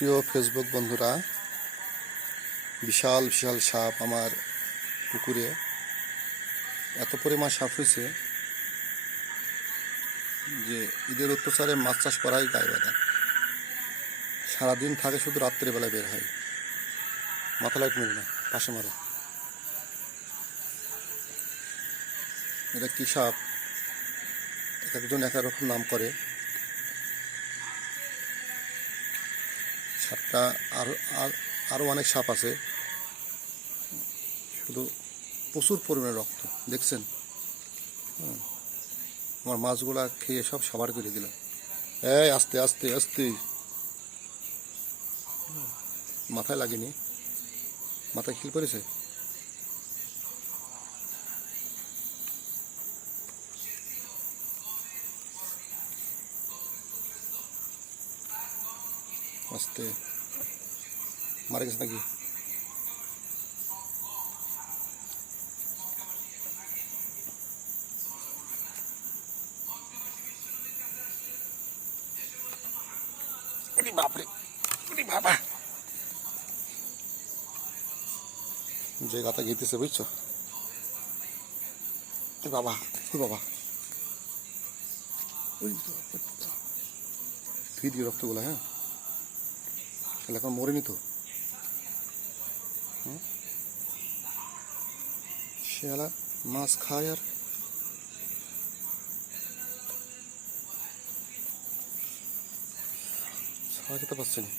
প্রিয় ফেসবুক বন্ধুরা, বিশাল বিশাল সাপ আমার পুকুরে। এত পরিমাণ সাপ হয়েছে যে ঈদের অত্যাচারে মাছ চাষ করাই গায়ে বাঁধা। সারাদিন থাকে, শুধু রাত্রেবেলায় বের হয়। মাথা লাইট মেরে না, পাশে মারো। এটা কি সাপ, এক একজন এক এক রকম নাম করে। সাপটা আরও অনেক সাপ আছে, শুধু প্রচুর পরিমাণে রক্ত দেখছেন। আমার মাছগুলা খেয়ে সব সাবার করে দিল। এই আস্তে আস্তে আস্তে, মাথায় লাগেনি, মাথায় খিল পড়েছে। আস্তে, মারা গেছে নাকি? বাপরে বাবা, যে গাতা গেতেছে বুঝছো বাবা, বাবা ধুই দিয়ে রক্তগুলো। হ্যাঁ, এখন মরেনি তো। শেয়ালা মাছ খায় আর ছাড়া খেতে পারছে না।